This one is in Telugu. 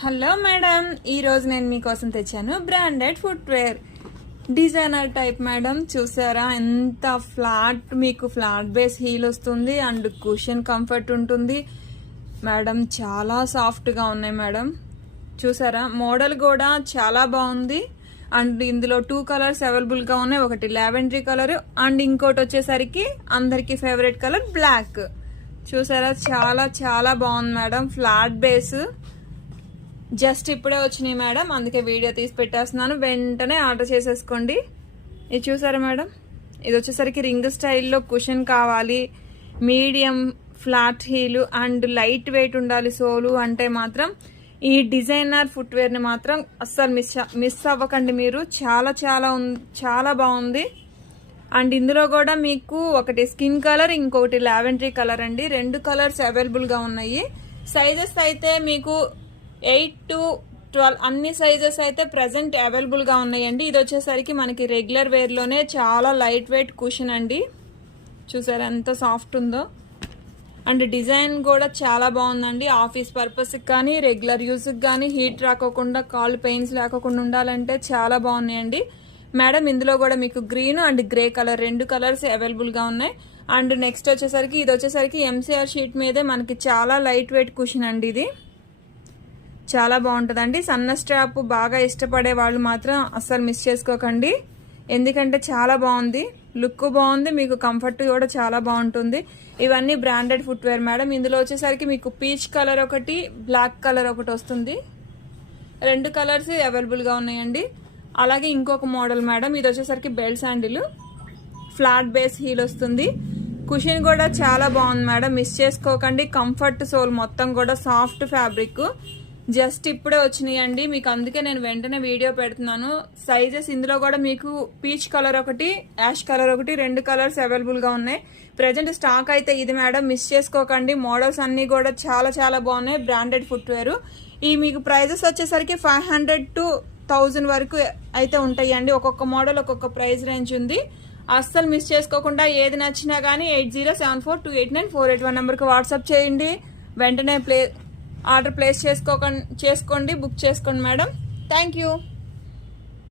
హలో మేడం, ఈరోజు నేను మీకోసం తెచ్చాను branded footwear designer type. Madam చూసారా ఎంత ఫ్లాట్, మీకు ఫ్లాట్ బేస్ హీల్ వస్తుంది అండ్ కుషన్ కంఫర్ట్ ఉంటుంది మేడం. చాలా సాఫ్ట్గా ఉన్నాయి మేడం. చూసారా మోడల్ కూడా చాలా బాగుంది అండ్ ఇందులో 2 కలర్స్ అవైలబుల్గా ఉన్నాయి. ఒకటి లావెండరీ కలర్ అండ్ ఇంకోటి వచ్చేసరికి అందరికి ఫేవరెట్ కలర్ బ్లాక్. చూసారా చాలా చాలా బాగుంది మేడం. ఫ్లాట్ బేస్ జస్ట్ ఇప్పుడే వచ్చినాయి మేడం, అందుకే వీడియో తీసి పెట్టేస్తున్నాను. వెంటనే ఆర్డర్ చేసేసుకోండి. ఇది చూసారా మేడం, ఇది వచ్చేసరికి రింగ్ స్టైల్లో కుషన్ కావాలి, medium flat హీలు and light weight ఉండాలి సోలు అంటే మాత్రం ఈ డిజైనర్ ఫుట్వేర్ని మాత్రం అస్సలు మిస్ అవ్వకండి మీరు. చాలా చాలా చాలా బాగుంది. అండ్ ఇందులో కూడా మీకు ఒకటి స్కిన్ కలర్, ఇంకొకటి లావెండరీ కలర్ అండి. 2 కలర్స్ అవైలబుల్గా ఉన్నాయి. సైజెస్ అయితే మీకు 8 to 12 అన్ని సైజెస్ అయితే ప్రజెంట్ అవైలబుల్గా ఉన్నాయండి. ఇది వచ్చేసరికి మనకి రెగ్యులర్ వేర్లోనే చాలా లైట్ వెయిట్ కుషన్ అండి. చూసారా ఎంత సాఫ్ట్ ఉందో. అండ్ డిజైన్ కూడా చాలా బాగుందండి. ఆఫీస్ పర్పస్కి కానీ రెగ్యులర్ యూస్కి కానీ హీట్ రాకోకుండా కాళ్ళు పెయిన్స్ లేకోకుండా ఉండాలంటే చాలా బాగున్నాయండి మేడం. ఇందులో కూడా మీకు green and grey colour 2 colours అవైలబుల్గా ఉన్నాయి. అండ్ నెక్స్ట్ వచ్చేసరికి ఇది వచ్చేసరికి ఎంసీఆర్ షీట్ మీదే మనకి చాలా లైట్ వెయిట్ కుషన్ అండి. ఇది చాలా బాగుంటుందండి. సన్న స్ట్రాప్ బాగా ఇష్టపడే వాళ్ళు మాత్రం అస్సలు మిస్ చేసుకోకండి, ఎందుకంటే చాలా బాగుంది, లుక్ బాగుంది, మీకు కంఫర్ట్ కూడా చాలా బాగుంటుంది. ఇవన్నీ బ్రాండెడ్ ఫుట్వేర్ మేడం. ఇందులో వచ్చేసరికి మీకు పీచ్ కలర్ ఒకటి, బ్లాక్ కలర్ ఒకటి వస్తుంది. 2 కలర్స్ అవైలబుల్గా ఉన్నాయండి. అలాగే ఇంకొక మోడల్ మేడం, ఇది వచ్చేసరికి belt sandal, flat base heel వస్తుంది. కుషన్ కూడా చాలా బాగుంది మేడం, మిస్ చేసుకోకండి. కంఫర్ట్ సోల్ మొత్తం కూడా సాఫ్ట్ ఫ్యాబ్రిక్. జస్ట్ ఇప్పుడే వచ్చినాయండి మీకు, అందుకే నేను వెంటనే వీడియో పెడుతున్నాను. సైజెస్ ఇందులో కూడా మీకు పీచ్ కలర్ ఒకటి, యాష్ కలర్ ఒకటి, 2 కలర్స్ అవైలబుల్గా ఉన్నాయి. ప్రజెంట్ స్టాక్ అయితే ఇది మేడం, మిస్ చేసుకోకండి. మోడల్స్ అన్నీ కూడా చాలా చాలా బాగున్నాయి. Branded footwear. ఈ మీకు ప్రైజెస్ వచ్చేసరికి 500 to 1000 వరకు అయితే ఉంటాయండి. ఒక్కొక్క మోడల్ ఒక్కొక్క ప్రైస్ రేంజ్ ఉంది. అస్సలు మిస్ చేసుకోకుండా ఏది నచ్చినా కానీ 8074289481 నెంబర్కి వాట్సాప్ చేయండి. వెంటనే ఆర్డర్ ప్లేస్ చేసుకోండి, బుక్ చేసుకోండి మేడం. Thank you.